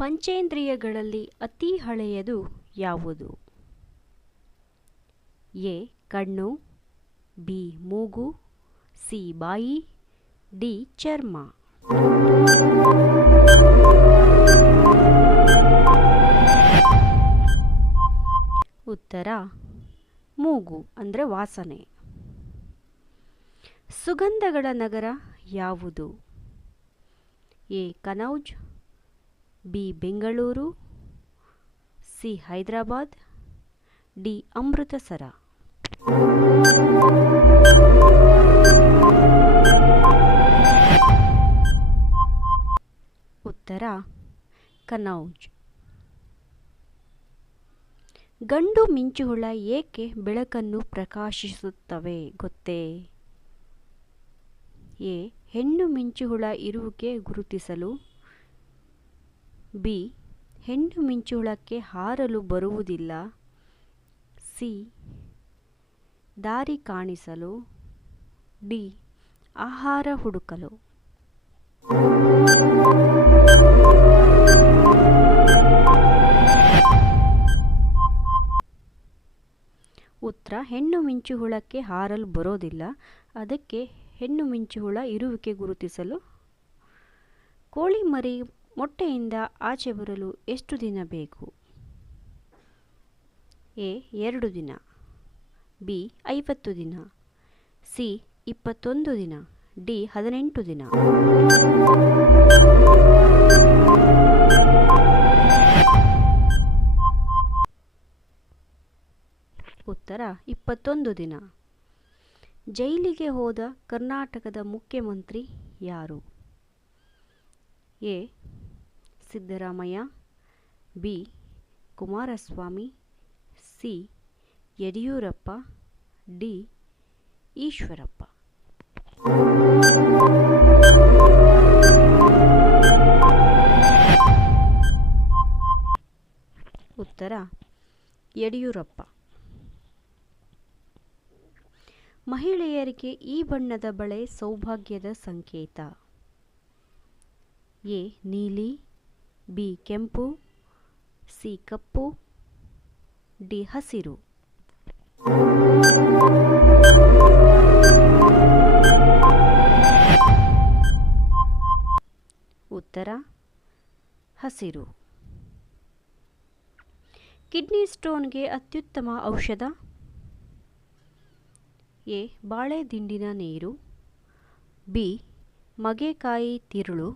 ಪಂಚೇಂದ್ರಿಯಗಳಲ್ಲಿ ಅತಿ ಹಳೆಯದು ಯಾವುದು? ಎ ಕಣ್ಣು, ಬಿ ಮೂಗು, ಸಿ ಬಾಯಿ, ಡಿ ಚರ್ಮ. ಉತ್ತರ ಮೂಗು ಅಂದರೆ ವಾಸನೆ. ಸುಗಂಧಗಳ ನಗರ ಯಾವುದು? A Kannauj, B Bengaluru, C Hyderabad, D Amritsar. ಉತ್ತರ ಕನೌಜ್. ಗಂಡು ಮಿಂಚುಹುಳ ಏಕೆ ಬೆಳಕನ್ನು ಪ್ರಕಾಶಿಸುತ್ತವೆ ಗೊತ್ತೇ? ಎ ಹೆಣ್ಣು ಮಿಂಚುಹುಳ ಇರುವಿಕೆ ಗುರುತಿಸಲು, ಬಿ ಹೆಣ್ಣು ಮಿಂಚುಹುಳಕ್ಕೆ ಹಾರಲು ಬರುವುದಿಲ್ಲ, ಸಿ ದಾರಿ ಕಾಣಿಸಲು, ಡಿ ಆಹಾರ ಹುಡುಕಲು. ಉತ್ತರ ಹೆಣ್ಣು ಮಿಂಚುಹುಳಕ್ಕೆ ಹಾರಲು ಬರೋದಿಲ್ಲ, ಅದಕ್ಕೆ ಹೆಣ್ಣು ಮಿಂಚುಹುಳ ಇರುವಿಕೆ ಗುರುತಿಸಲು. ಕೋಳಿ ಮರಿ ಮೊಟ್ಟೆಯಿಂದ ಆಚೆ ಬರಲು ಎಷ್ಟು ದಿನ ಬೇಕು? ಎ 2 ದಿನ, ಬಿ 50 ದಿನ, ಸಿ 21 ದಿನ, ಡಿ 18 ದಿನ. ಉತ್ತರ 21 ದಿನ. ಜೈಲಿಗೆ ಹೋದ ಕರ್ನಾಟಕದ ಮುಖ್ಯಮಂತ್ರಿ ಯಾರು? A Siddaramaiah, B Kumaraswamy, C Yediyurappa, D Eshwarappa. ಉತ್ತರ ಯಡಿಯೂರಪ್ಪ. ಮಹಿಳೆಯರಿಗೆ ಈ ಬಣ್ಣದ ಬಳೆ ಸೌಭಾಗ್ಯದ ಸಂಕೇತ. ಎ ನೀಲಿ, ಬಿ ಕೆಂಪು, ಸಿ ಕಪ್ಪು, ಡಿ ಹಸಿರು. ಉತ್ತರ ಹಸಿರು. ಕಿಡ್ನಿ ಸ್ಟೋನ್ಗೆ ಅತ್ಯುತ್ತಮ ಔಷಧ. ಎ ಬಾಳೆ ದಿಂಡಿನ ನೀರು, ಬಿ ಮಗೆಕಾಯಿ ತಿರುಳು,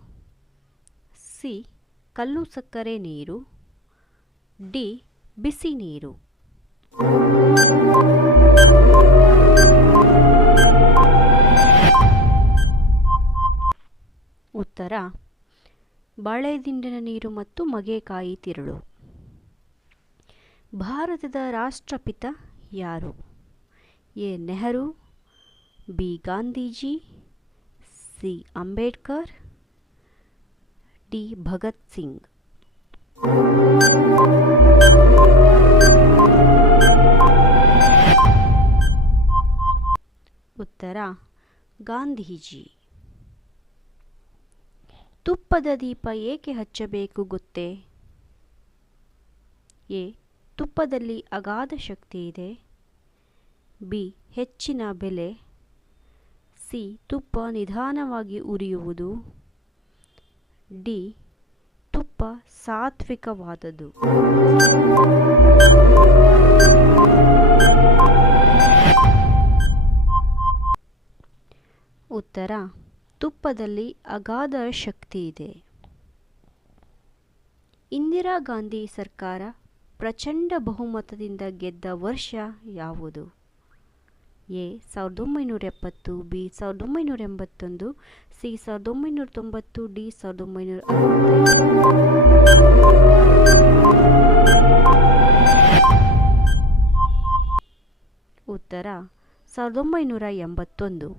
ಸಿ ಕಲ್ಲು ಸಕ್ಕರೆ ನೀರು, ಡಿ ಬಿಸಿ ನೀರು. ಉತ್ತರ ಬಾಳೆದಿಂಡಿನ ನೀರು ಮತ್ತು ಮಗೆಕಾಯಿ ತಿರುಳು. ಭಾರತದ ರಾಷ್ಟ್ರಪಿತ ಯಾರು? A Nehru, B Gandhiji, C Ambedkar, D Bhagat Singh. ಉತ್ತರ ಗಾಂಧೀಜಿ. ತುಪ್ಪದ ದೀಪ ಏಕೆ ಹಚ್ಚಬೇಕು ಗೊತ್ತೇ? ಎ ತುಪ್ಪದಲ್ಲಿ ಅಗಾಧ ಶಕ್ತಿ ಇದೆ, ಬಿ ಹೆಚ್ಚಿನ ಬೆಲೆ, ಸಿ ತುಪ್ಪ ನಿಧಾನವಾಗಿ ಉರಿಯುವುದು, ಡಿ ತುಪ್ಪ ಸಾತ್ವಿಕವಾದುದು. ಉತ್ತರ ತುಪ್ಪದಲ್ಲಿ ಅಗಾಧ ಶಕ್ತಿ ಇದೆ. ಇಂದಿರಾ ಗಾಂಧಿ ಸರ್ಕಾರ ಪ್ರಚಂಡ ಬಹುಮತದಿಂದ ಗೆದ್ದ ವರ್ಷ ಯಾವುದು? A 1970, B 1981, C 1990, D 1965. ಉತ್ತರ 1981.